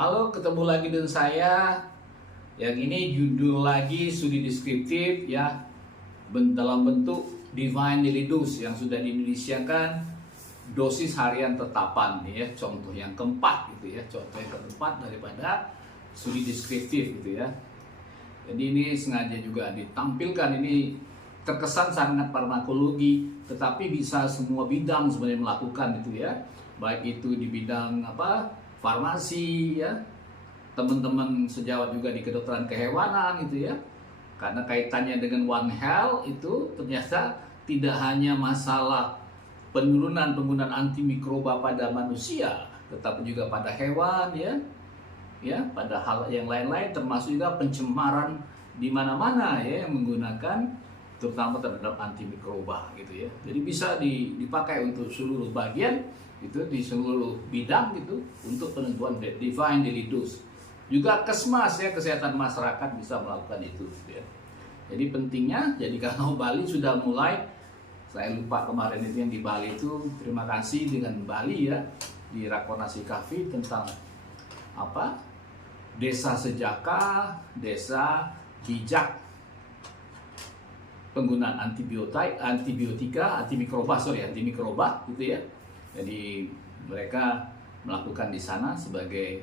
Halo, ketemu lagi dengan saya. Yang ini judul lagi studi deskriptif ya, dalam bentuk Divine Daily Dose yang sudah diindonesiakan dosis harian tetapan ya. Contoh yang keempat gitu ya, contoh yang keempat daripada studi deskriptif gitu ya. Jadi ini sengaja juga ditampilkan, ini terkesan sangat farmakologi, tetapi bisa semua bidang sebenarnya melakukan itu ya. Baik itu di bidang farmasi ya, teman-teman sejawat juga di kedokteran kehewanan gitu ya, karena kaitannya dengan One Health itu ternyata tidak hanya masalah penurunan penggunaan antimikroba pada manusia, tetapi juga pada hewan ya, pada hal yang lain-lain, termasuk juga pencemaran di mana-mana ya yang menggunakan terutama terhadap antimikroba gitu ya. Jadi bisa dipakai untuk seluruh bagian itu, di seluruh bidang gitu, untuk penentuan Divine Daily Dose. Juga Kesmas ya, kesehatan masyarakat bisa melakukan itu gitu ya. Jadi pentingnya, jadi kalau Bali sudah mulai, saya lupa kemarin itu yang di Bali itu, terima kasih dengan Bali ya, di Rakornas IKAVI tentang desa sejaka, desa bijak penggunaan antibiotika, antimikroba gitu ya. Jadi mereka melakukan di sana sebagai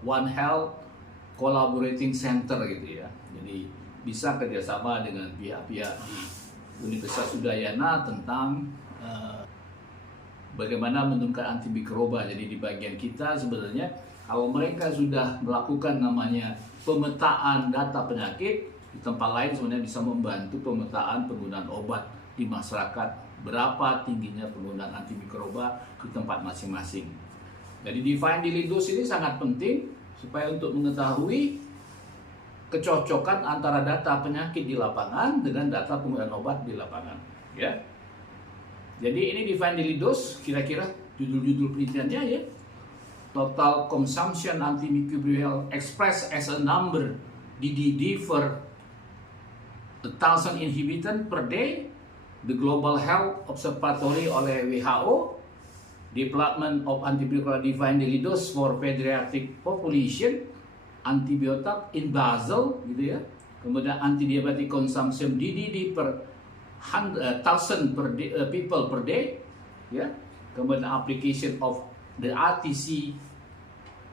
One Health Collaborating Center gitu ya. Jadi bisa kerjasama dengan pihak-pihak di Universitas Udayana tentang bagaimana menurunkan antimikroba. Jadi di bagian kita sebenarnya, kalau mereka sudah melakukan namanya pemetaan data penyakit, di tempat lain sebenarnya bisa membantu pemetaan penggunaan obat di masyarakat, berapa tingginya penggunaan antimikroba di tempat masing-masing. Jadi Divine Daily Dose ini sangat penting supaya untuk mengetahui kecocokan antara data penyakit di lapangan dengan data penggunaan obat di lapangan ya. Jadi ini Divine Daily Dose, kira-kira judul-judul penelitiannya ya. Total consumption antimicrobial expressed as a number DDD for 1,000 inhabitant per day, the Global Health Observatory oleh WHO, Development of Antimicrobial Divine Daily Dose for Pediatric Population, Antibiotic in Basel gitu ya, kemudian antidiabetic consumption DDD per 1,000 people per day ya, kemudian application of the RTC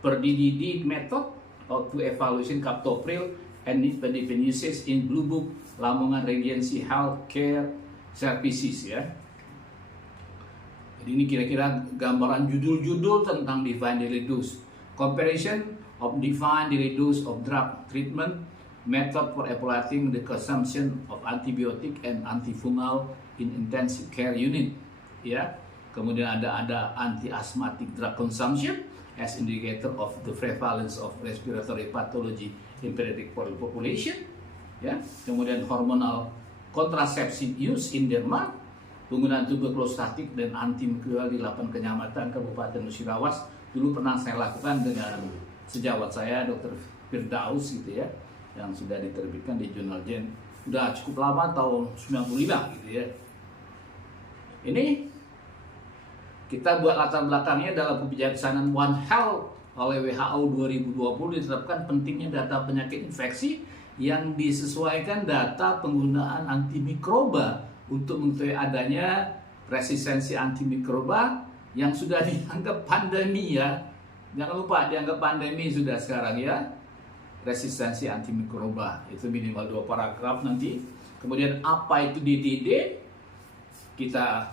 per DDD method to evaluation captopril and epidemiology in Blue Book Lamongan Regency Healthcare Services ya. Jadi ini kira-kira gambaran judul-judul tentang Divine Daily Dose. Comparison of Divine Daily Dose of drug treatment method for evaluating the consumption of antibiotic and antifungal in intensive care unit ya. Kemudian ada anti-asthmatic drug consumption as indicator of the prevalence of respiratory pathology in pediatric population ya. Kemudian hormonal contraception use in Denmark, penggunaan tuberkulostatik dan antimikrobial di 8 kecamatan Kabupaten Musirawas. Dulu pernah saya lakukan dengan sejawat saya Dr. Firdaus gitu ya, yang sudah diterbitkan di Jurnal Jen, udah cukup lama, tahun 95 gitu ya. Ini kita buat latar belakangnya dalam kebijaksanaan One Health oleh WHO 2020 ditetapkan pentingnya data penyakit infeksi yang disesuaikan data penggunaan antimikroba untuk mengetahui adanya resistensi antimikroba yang sudah dianggap pandemi ya. Jangan lupa dianggap pandemi sudah sekarang ya. Resistensi antimikroba itu minimal 2 paragraf nanti. Kemudian apa itu DDD? Kita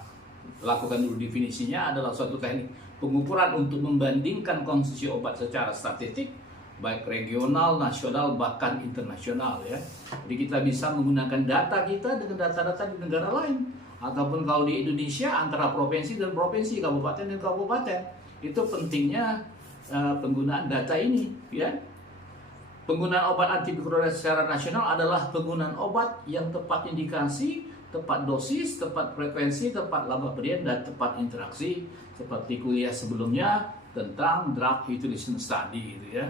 lakukan dulu definisinya, adalah suatu teknik pengukuran untuk membandingkan konsumsi obat secara statistik baik regional, nasional, bahkan internasional ya. Jadi kita bisa menggunakan data kita dengan data-data di negara lain, ataupun kalau di Indonesia antara provinsi dan provinsi, kabupaten dan kabupaten. Itu pentingnya penggunaan data ini ya. Penggunaan obat antimikroba secara nasional adalah penggunaan obat yang tepat indikasi, tepat dosis, tepat frekuensi, tepat lama pemberian, dan tepat interaksi, seperti kuliah sebelumnya tentang drug utilization study gitu ya.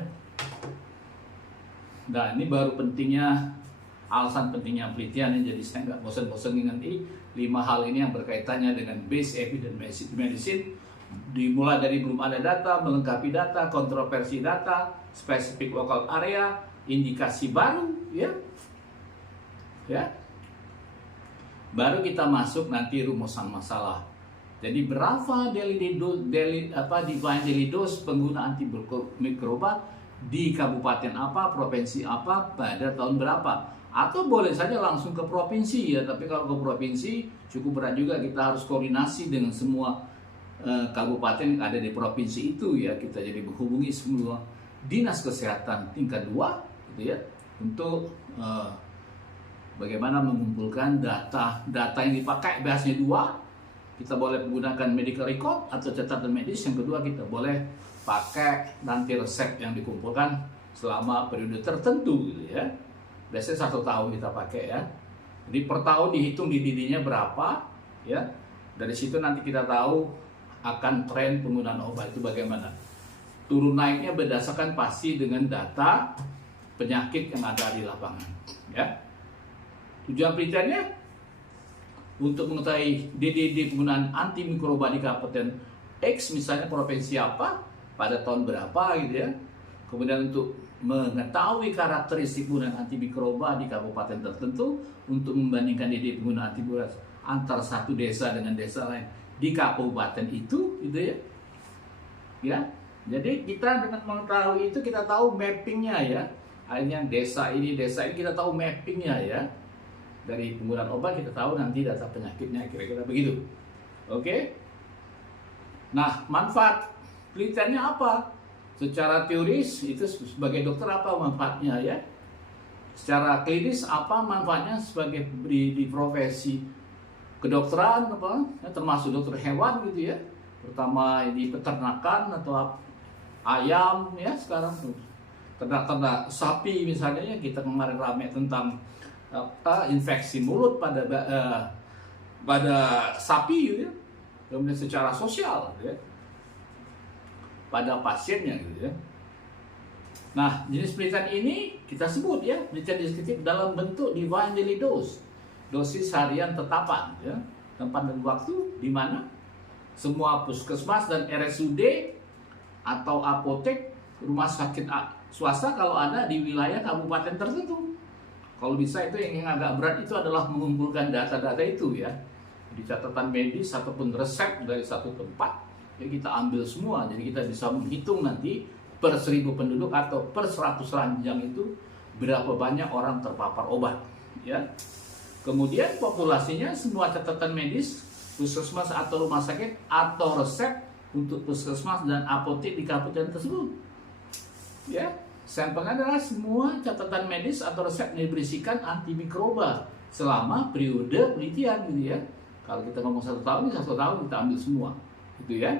Nah ini baru pentingnya, alasan pentingnya penelitian, jadi saya nggak bosan-bosan ingat 5 hal ini yang berkaitannya dengan base evidence medicine Dimulai dari belum ada data, melengkapi data, kontroversi data, spesifik lokal area, indikasi baru, ya. Baru kita masuk nanti rumusan masalah. Jadi berapa divine daily dose pengguna antimikroba di kabupaten apa, provinsi apa, pada tahun berapa? Atau boleh saja langsung ke provinsi, ya. Tapi kalau ke provinsi cukup berat juga, kita harus koordinasi dengan semua kabupaten yang ada di provinsi itu, ya. Kita jadi menghubungi semua dinas kesehatan tingkat 2 gitu ya, untuk bagaimana mengumpulkan data yang dipakai biasanya 2. Kita boleh menggunakan medical record atau catatan medis. Yang kedua, kita boleh pakai nanti resep yang dikumpulkan selama periode tertentu gitu ya. Biasanya 1 tahun kita pakai, ya. Jadi per tahun dihitung DDD-nya berapa, ya. Dari situ nanti kita tahu akan tren penggunaan obat itu bagaimana. Turun naiknya berdasarkan pasti dengan data penyakit yang ada di lapangan, ya. Tujuan penelitiannya untuk mengetahui DDD penggunaan antimikroba di kabupaten X, misalnya provinsi apa, pada tahun berapa gitu ya. Kemudian untuk mengetahui karakteristik penggunaan antimikroba di kabupaten tertentu, untuk membandingkan DDD penggunaan antimikroba antar satu desa dengan desa lain di kabupaten itu, gitu ya. Ya, jadi kita dengan mengetahui itu, kita tahu mappingnya, ya. Akhirnya desa ini kita tahu mappingnya, ya. Dari penggunaan obat kita tahu nanti data penyakitnya, kira-kira begitu. Oke. Nah, manfaat penelitiannya apa? Secara teoris itu sebagai dokter apa manfaatnya, ya? Secara klinis apa manfaatnya sebagai di profesi kedokteran apa? Ya, termasuk dokter hewan gitu ya. Terutama di peternakan atau ayam, ya, sekarang ternak sapi misalnya, ya, kita kemarin ramai tentang infeksi mulut pada sapi gitu ya. Kemudian secara sosial gitu ya, pada pasiennya gitu ya. Nah, jenis penelitian ini kita sebut, ya, penelitian deskriptif dalam bentuk divine daily dose, dosis harian tetapan, ya, tempat dan waktu di mana semua puskesmas dan RSUD atau apotek, rumah sakit swasta kalau ada di wilayah kabupaten tertentu. Kalau bisa itu yang agak berat itu adalah mengumpulkan data-data itu, ya, di catatan medis ataupun resep dari satu tempat, ya, kita ambil semua. Jadi kita bisa menghitung nanti per 1000 penduduk atau per 100 ranjang itu berapa banyak orang terpapar obat, ya. Kemudian populasinya semua catatan medis, puskesmas atau rumah sakit atau resep untuk puskesmas dan apotek di kabupaten tersebut. Ya, sampelnya adalah semua catatan medis atau resep yang berisikan antimikroba selama periode penelitian gitu ya. Kalau kita ngomong 1 tahun, 1 tahun kita ambil semua, gitu ya.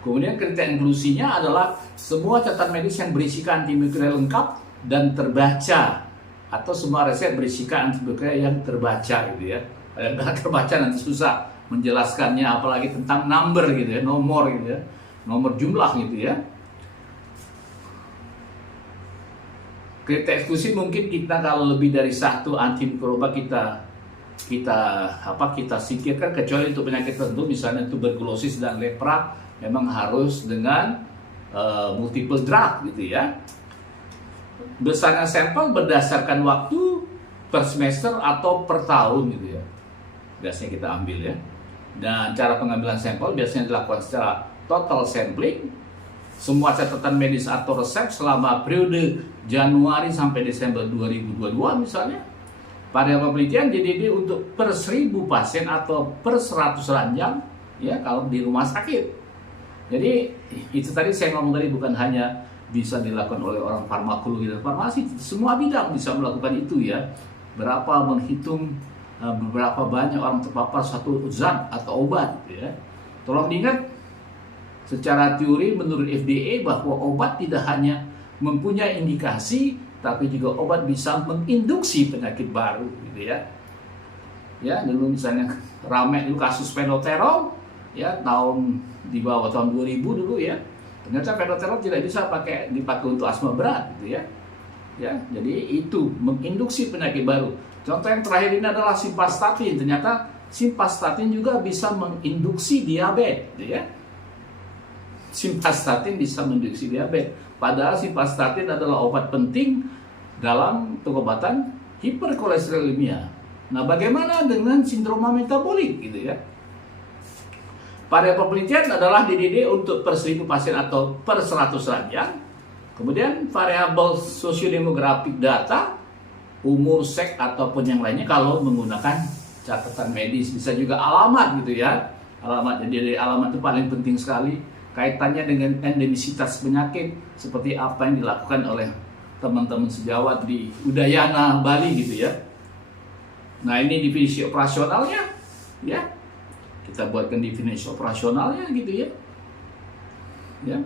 Kemudian kriteria inklusinya adalah semua catatan medis yang berisikan antimikroba lengkap dan terbaca, atau semua resep berisikan antimikroba yang terbaca gitu ya. Yang nggak terbaca nanti susah menjelaskannya, apalagi tentang number gitu ya, nomor gitu ya, nomor jumlah gitu ya. Kriteria eksklusif mungkin kita kalau lebih dari 1 antimikroba kita singkirkan, kecuali untuk penyakit tertentu misalnya tuberkulosis dan lepra memang harus dengan multiple drug gitu ya. Besarnya sampel berdasarkan waktu per semester atau per tahun gitu ya, biasanya kita ambil ya. Dan cara pengambilan sampel biasanya dilakukan secara total sampling, semua catatan medis atau resep selama periode Januari sampai Desember 2022 misalnya. Variabel penelitian DDD untuk per 1000 pasien atau per 100 ranjang, ya, kalau di rumah sakit. Jadi itu tadi saya ngomong tadi, bukan hanya bisa dilakukan oleh orang farmakologi dan farmasi, semua bidang bisa melakukan itu ya. Berapa menghitung berapa banyak orang terpapar satu zat atau obat gitu ya. Tolong diingat, secara teori menurut FDA bahwa obat tidak hanya mempunyai indikasi, tapi juga obat bisa menginduksi penyakit baru gitu ya. Ya, dulu misalnya ramai dulu kasus penoterol ya, di bawah tahun 2000 dulu ya. Ternyata penoterol tidak bisa dipakai untuk asma berat gitu ya. Ya, jadi itu menginduksi penyakit baru. Contoh yang terakhir ini adalah simvastatin. Ternyata simvastatin juga bisa menginduksi diabetes gitu ya. simvastatin bisa mendeteksi diabetes. Padahal simvastatin adalah obat penting dalam pengobatan hiperkolesterolemia. Nah, bagaimana dengan sindroma metabolik gitu ya? Pada penelitian adalah DDD untuk per 1000 pasien atau per 100 ranjang. Kemudian variabel sosiodemografik data, umur, seks ataupun yang lainnya kalau menggunakan catatan medis. Bisa juga alamat gitu ya. Alamat, jadi alamat itu paling penting sekali. Kaitannya dengan endemisitas penyakit, seperti apa yang dilakukan oleh teman-teman sejawat di Udayana, Bali gitu ya. Nah, ini definisi operasionalnya ya. Kita buatkan definisi operasionalnya gitu ya. Ya.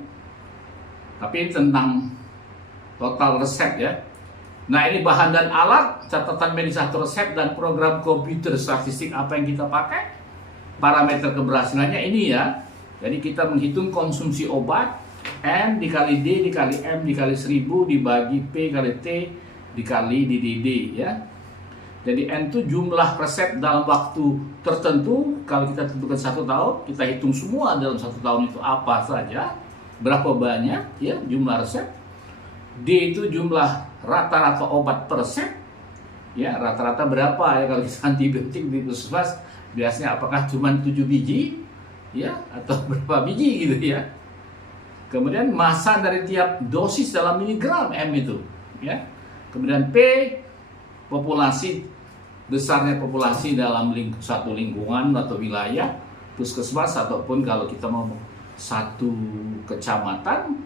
Tapi tentang total resep ya. Nah, ini bahan dan alat, catatan medis atau resep, dan program komputer statistik apa yang kita pakai. Parameter keberhasilannya ini ya. Jadi kita menghitung konsumsi obat, N dikali D dikali M dikali 1000 dibagi P kali T dikali DDD ya. Jadi N itu jumlah resep dalam waktu tertentu. Kalau kita tentukan 1 tahun, kita hitung semua dalam 1 tahun itu apa saja, berapa banyak ya jumlah resep. D itu jumlah rata-rata obat per resep ya, rata-rata berapa ya kalau kita antibiotik di puskesmas biasanya, apakah cuma 7 biji ya atau berapa biji gitu ya. Kemudian massa dari tiap dosis dalam miligram M itu ya. Kemudian P, populasi, besarnya populasi dalam satu lingkungan atau wilayah puskesmas, ataupun kalau kita mau satu kecamatan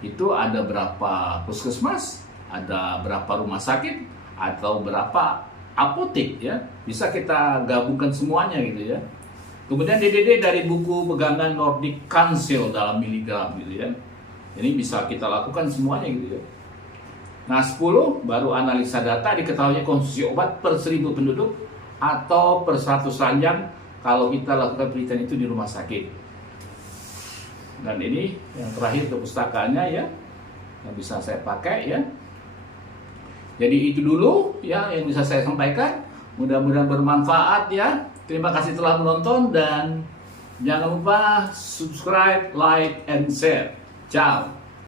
itu ada berapa puskesmas, ada berapa rumah sakit, atau berapa apotek ya. Bisa kita gabungkan semuanya gitu ya. Kemudian DDD dari buku pegangan Nordic Council dalam miligram gitu ya. Ini bisa kita lakukan semuanya gitu ya. Nah, 10 baru analisa data, diketahui konsumsi obat per 1000 penduduk atau per 100 ranjang kalau kita lakukan penelitian itu di rumah sakit. Dan ini yang terakhir perpustakaannya ya, yang bisa saya pakai ya. Jadi itu dulu ya yang bisa saya sampaikan. Mudah-mudahan bermanfaat ya. Terima kasih telah menonton dan jangan lupa subscribe, like, and share. Ciao.